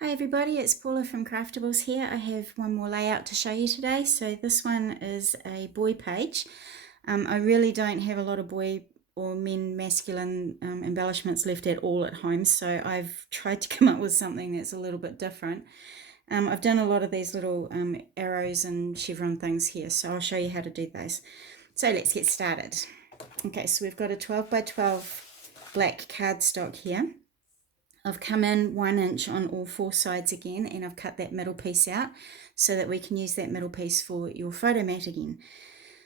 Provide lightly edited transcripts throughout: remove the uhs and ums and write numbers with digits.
Hi everybody, it's Paula from Craftables here. I have one more layout to show you today. So this one is a boy page. I really don't have a lot of boy or men masculine embellishments left at all at home, so I've tried to come up with something that's a little bit different. I've done a lot of these little arrows and chevron things here, so I'll show you how to do those. So let's get started. Okay, so we've got a 12 by 12 black cardstock here. I've come in 1 inch on all 4 sides again, and I've cut that middle piece out so that we can use that middle piece for your photo mat again.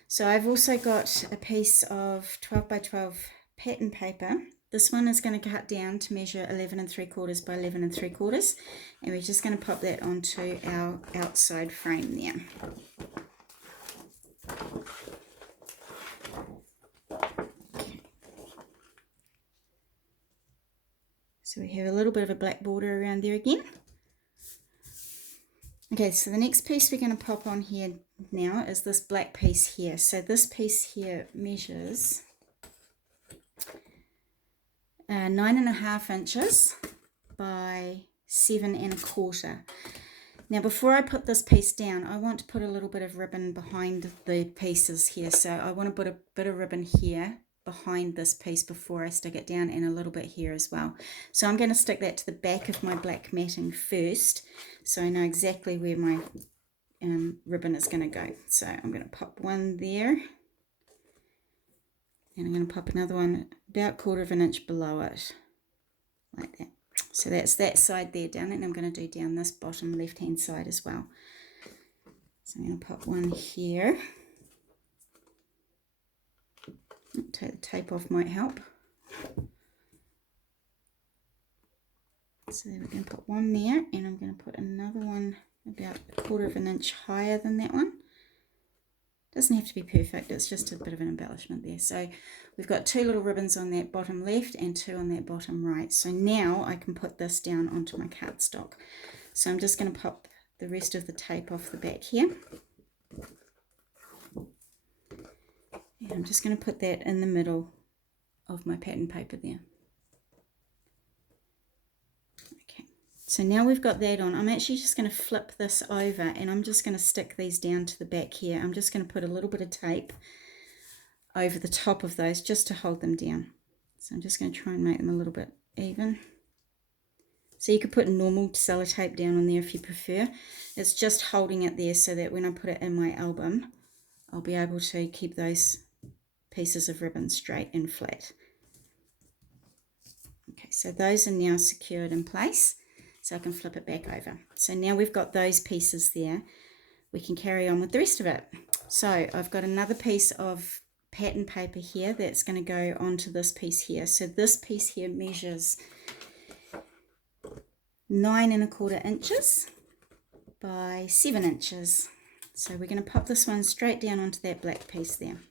So I've also got a piece of 12 by 12 pattern paper. This one is going to cut down to measure 11 3/4 by 11 3/4, and we're just going to pop that onto our outside frame there. So we have a little bit of a black border around there again. Okay, so the next piece we're going to pop on here now is this black piece here. So this piece here measures 9.5 inches by 7 1/4. Now before I put this piece down, I want to put a little bit of ribbon behind the pieces here. So I want to put a bit of ribbon here behind this piece before I stick it down, and a little bit here as well. So I'm going to stick that to the back of my black matting first, so I know exactly where my ribbon is going to go. So I'm going to pop one there, and I'm going to pop another one about 1/4 inch below it, like that. So that's that side there done, and I'm going to do down this bottom left hand side as well. So I'm going to pop one here. Take the tape off might help. So we're going to put one there, and I'm going to put another one about 1/4 inch higher than that one. Doesn't have to be perfect, it's just a bit of an embellishment there. So we've got 2 little ribbons on that bottom left and 2 on that bottom right. So now I can put this down onto my cardstock. So I'm just going to pop the rest of the tape off the back here. And I'm just going to put that in the middle of my pattern paper there. Okay, so now we've got that on. I'm actually just going to flip this over, and I'm just going to stick these down to the back here. I'm just going to put a little bit of tape over the top of those just to hold them down. So I'm just going to try and make them a little bit even. So you could put normal sellotape down on there if you prefer. It's just holding it there so that when I put it in my album, I'll be able to keep those pieces of ribbon straight and flat. Okay, so those are now secured in place, so I can flip it back over. So now we've got those pieces there, we can carry on with the rest of it. So I've got another piece of pattern paper here that's going to go onto this piece here. So this piece here measures 9 1/4 inches by 7 inches. So we're going to pop this one straight down onto that black piece there.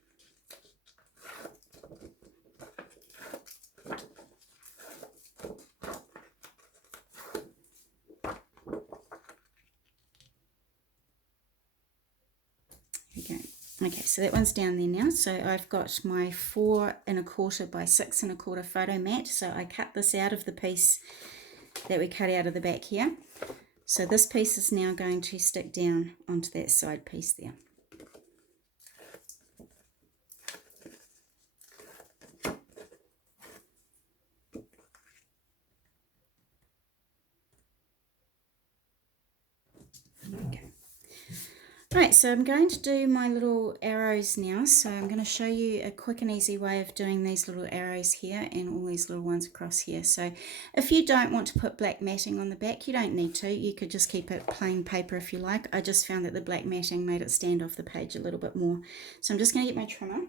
Okay, so that one's down there now. So I've got my 4 1/4 by 6 1/4 photo mat. So I cut this out of the piece that we cut out of the back here. So this piece is now going to stick down onto that side piece there. Okay. Right, so I'm going to do my little arrows now. So I'm going to show you a quick and easy way of doing these little arrows here and all these little ones across here. So if you don't want to put black matting on the back, you don't need to. You could just keep it plain paper if you like. I just found that the black matting made it stand off the page a little bit more. So I'm just going to get my trimmer,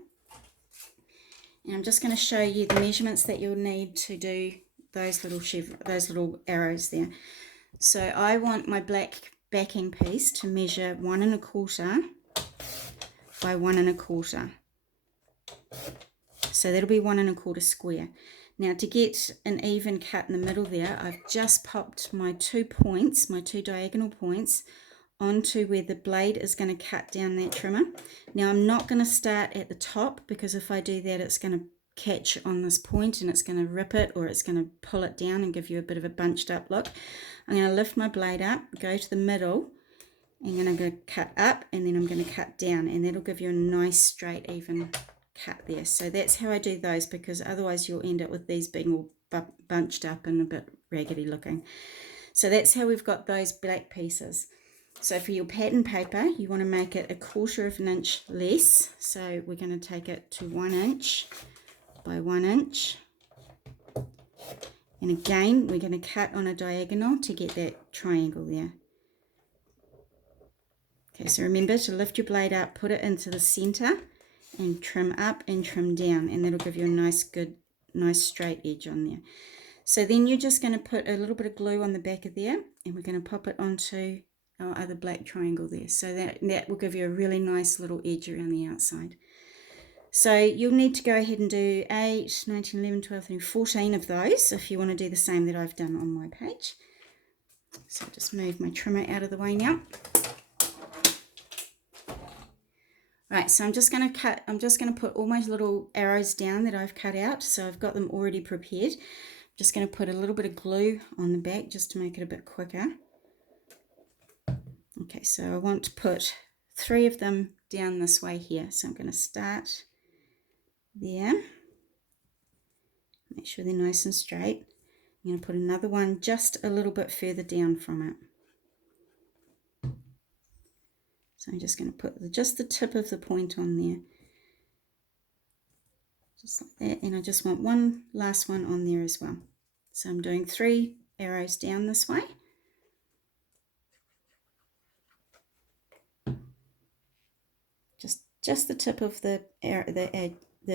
and I'm just going to show you the measurements that you'll need to do those little arrows there. So I want my black backing piece to measure 1 1/4 by 1 1/4. So that'll be 1 1/4 square. Now to get an even cut in the middle there, I've just popped my 2 points, my 2 diagonal points, onto where the blade is going to cut down that trimmer. Now I'm not going to start at the top, because if I do that it's going to catch on this point and it's going to rip it, or it's going to pull it down and give you a bit of a bunched up look. I'm going to lift my blade up, go to the middle, and then I'm going to cut up, and then I'm going to cut down, and that'll give you a nice straight even cut there. So that's how I do those, because otherwise you'll end up with these being all bunched up and a bit raggedy looking. So that's how we've got those black pieces. So for your pattern paper, you want to make it 1/4 of an inch less. So we're going to take it to 1 inch by 1 inch. And again, we're going to cut on a diagonal to get that triangle there. Okay, so remember to lift your blade up, put it into the center, and trim up and trim down, and that'll give you a nice straight edge on there. So then you're just going to put a little bit of glue on the back of there, and we're going to pop it onto our other black triangle there. So that will give you a really nice little edge around the outside. So you'll need to go ahead and do 8, 19, 11, 12, 13, 14 of those if you want to do the same that I've done on my page. So I'll just move my trimmer out of the way now. Right, so I'm just going to put all my little arrows down that I've cut out. So I've got them already prepared. I'm just going to put a little bit of glue on the back just to make it a bit quicker. Okay, so I want to put 3 of them down this way here. So I'm going to start there. Make sure they're nice and straight. I'm going to put another one just a little bit further down from it. So I'm just going to put just the tip of the point on there. Just like that. And I just want one last one on there as well. So I'm doing 3 arrows down this way. Just the tip of the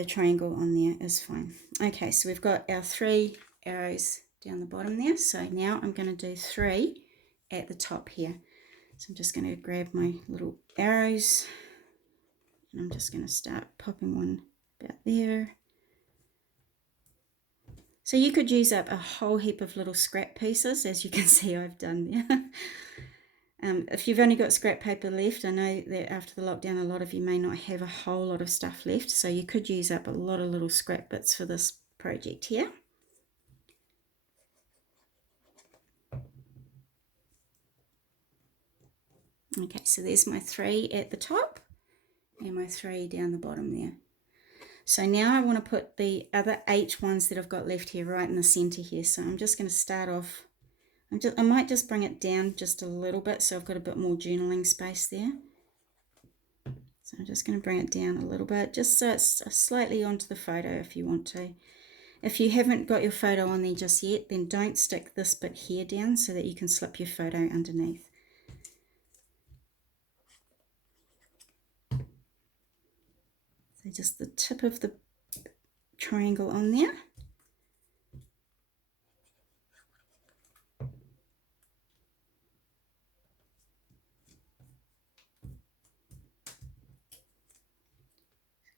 triangle on there is fine. Okay, so we've got our 3 arrows down the bottom there. So now I'm going to do 3 at the top here. So I'm just going to grab my little arrows, and I'm just going to start popping one about there. So you could use up a whole heap of little scrap pieces, as you can see I've done there. If you've only got scrap paper left, I know that after the lockdown a lot of you may not have a whole lot of stuff left, so you could use up a lot of little scrap bits for this project here. Okay, so there's my 3 at the top and my 3 down the bottom there. So now I want to put the other 8 ones that I've got left here right in the center here. So I'm just going to start off, I might just bring it down just a little bit so I've got a bit more journaling space there. So I'm just going to bring it down a little bit, just so it's slightly onto the photo if you want to. If you haven't got your photo on there just yet, then don't stick this bit here down so that you can slip your photo underneath. So just the tip of the triangle on there.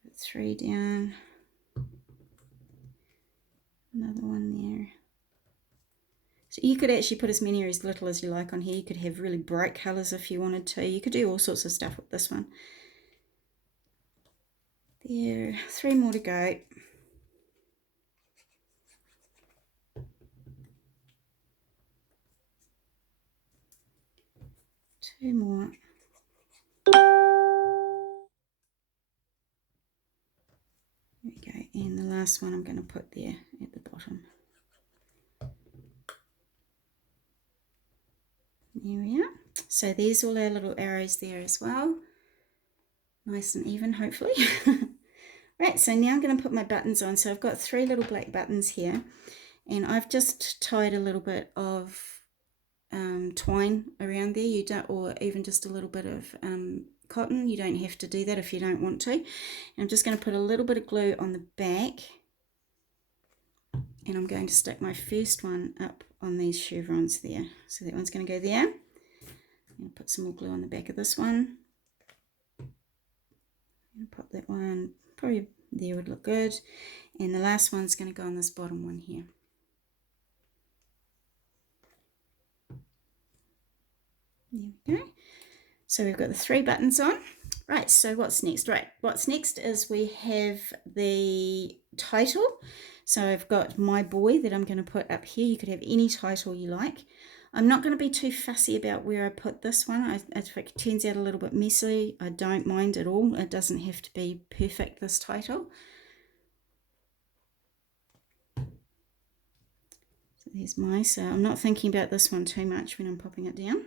So 3 down. Another one there. So you could actually put as many or as little as you like on here. You could have really bright colours if you wanted to. You could do all sorts of stuff with this one. There, 3 more to go. Two more. There we go. And the last one I'm going to put there at the bottom. There we are. So there's all our little arrows there as well. Nice and even, hopefully. Right, so now I'm going to put my buttons on. So I've got 3 little black buttons here, and I've just tied a little bit of twine around there. You don't, or even just a little bit of cotton. You don't have to do that if you don't want to. And I'm just going to put a little bit of glue on the back, and I'm going to stick my first one up on these chevrons there. So that one's going to go there. I'm going to put some more glue on the back of this one. And pop that one probably there would look good, and the last one's going to go on this bottom one here. There we go. So we've got the 3 buttons on. Right, so what's next? Right, what's next is we have the title. So I've got my boy that I'm going to put up here. You could have any title you like. I'm not going to be too fussy about where I put this one. If it turns out a little bit messy, I don't mind at all. It doesn't have to be perfect, this title. So there's so I'm not thinking about this one too much when I'm popping it down.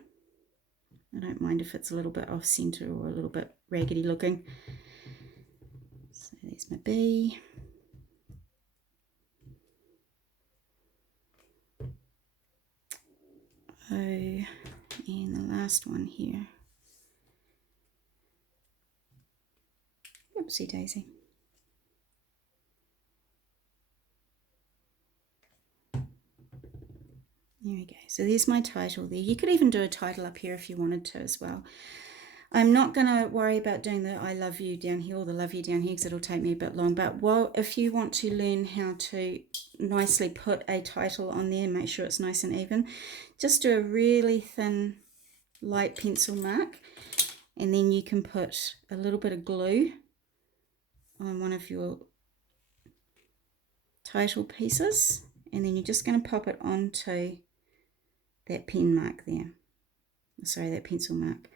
I don't mind if it's a little bit off center or a little bit raggedy looking. So there's my B. O, and the last one here. Oopsie daisy. There we go. So there's my title there. You could even do a title up here if you wanted to as well. I'm not going to worry about doing the I love you down here or the love you down here because it'll take me a bit long. But if you want to learn how to nicely put a title on there, make sure it's nice and even, just do a really thin light pencil mark, and then you can put a little bit of glue on one of your title pieces, and then you're just going to pop it onto that pen mark there. Sorry, that pencil mark.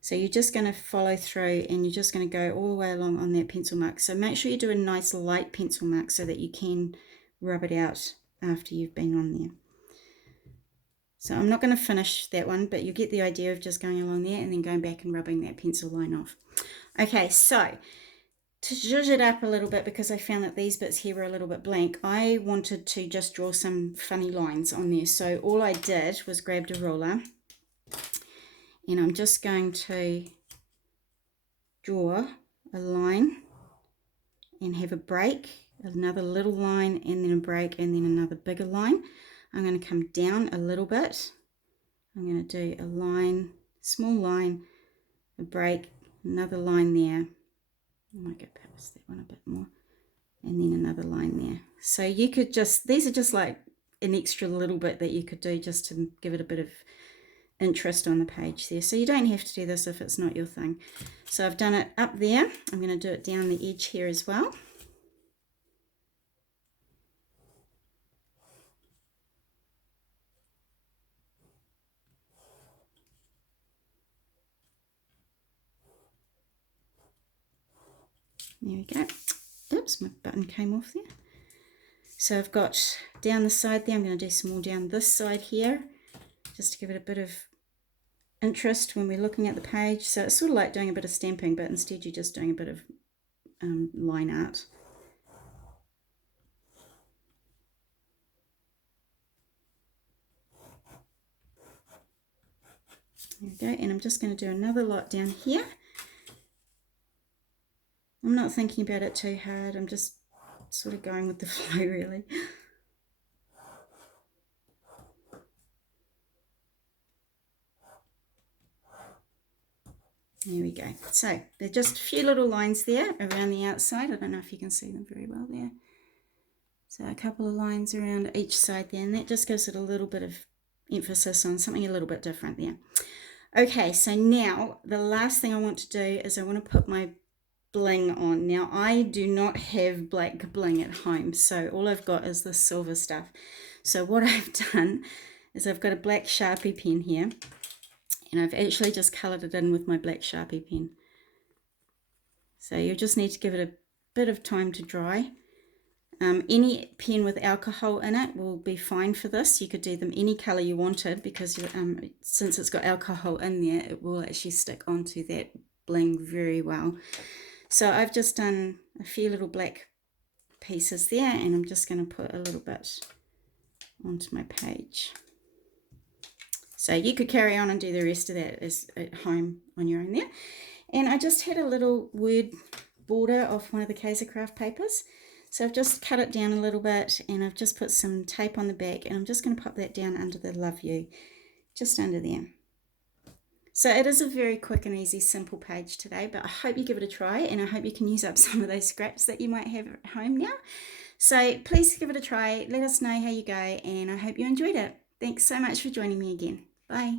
So you're just going to follow through and you're just going to go all the way along on that pencil mark. So make sure you do a nice light pencil mark so that you can rub it out after you've been on there. So I'm not going to finish that one, but you get the idea of just going along there and then going back and rubbing that pencil line off. Okay, so to zhuzh it up a little bit, because I found that these bits here were a little bit blank, I wanted to just draw some funny lines on there. So all I did was grabbed a ruler, and I'm just going to draw a line and have a break, another little line, and then a break, and then another bigger line. I'm going to come down a little bit. I'm going to do a line, small line, a break, another line there. I might go past that one a bit more, and then another line there. So you could just, these are just like an extra little bit that you could do just to give it a bit of interest on the page there. So you don't have to do this if it's not your thing. So I've done it up there. I'm going to do it down the edge here as well. There we go. Oops, my button came off there. So I've got down the side there. I'm going to do some more down this side here, just to give it a bit of interest when we're looking at the page. So it's sort of like doing a bit of stamping, but instead you're just doing a bit of line art. There we go, and I'm just going to do another lot down here. I'm not thinking about it too hard, I'm just sort of going with the flow really. There we go. So there are just a few little lines there around the outside. I don't know if you can see them very well there. So a couple of lines around each side there, and that just gives it a little bit of emphasis on something a little bit different there. Okay, so now the last thing I want to do is I want to put my bling on. Now I do not have black bling at home, so all I've got is this silver stuff. So what I've done is I've got a black Sharpie pen here, and I've actually just coloured it in with my black Sharpie pen. So you just need to give it a bit of time to dry. Any pen with alcohol in it will be fine for this. You could do them any colour you wanted, because since it's got alcohol in there, it will actually stick onto that bling very well. So I've just done a few little black pieces there, and I'm just going to put a little bit onto my page. So you could carry on and do the rest of that as at home on your own there. And I just had a little word border off one of the Kaiser craft papers. So I've just cut it down a little bit, and I've just put some tape on the back, and I'm just going to pop that down under the love you, just under there. So it is a very quick and easy, simple page today, but I hope you give it a try, and I hope you can use up some of those scraps that you might have at home now. So please give it a try, let us know how you go, and I hope you enjoyed it. Thanks so much for joining me again. Bye.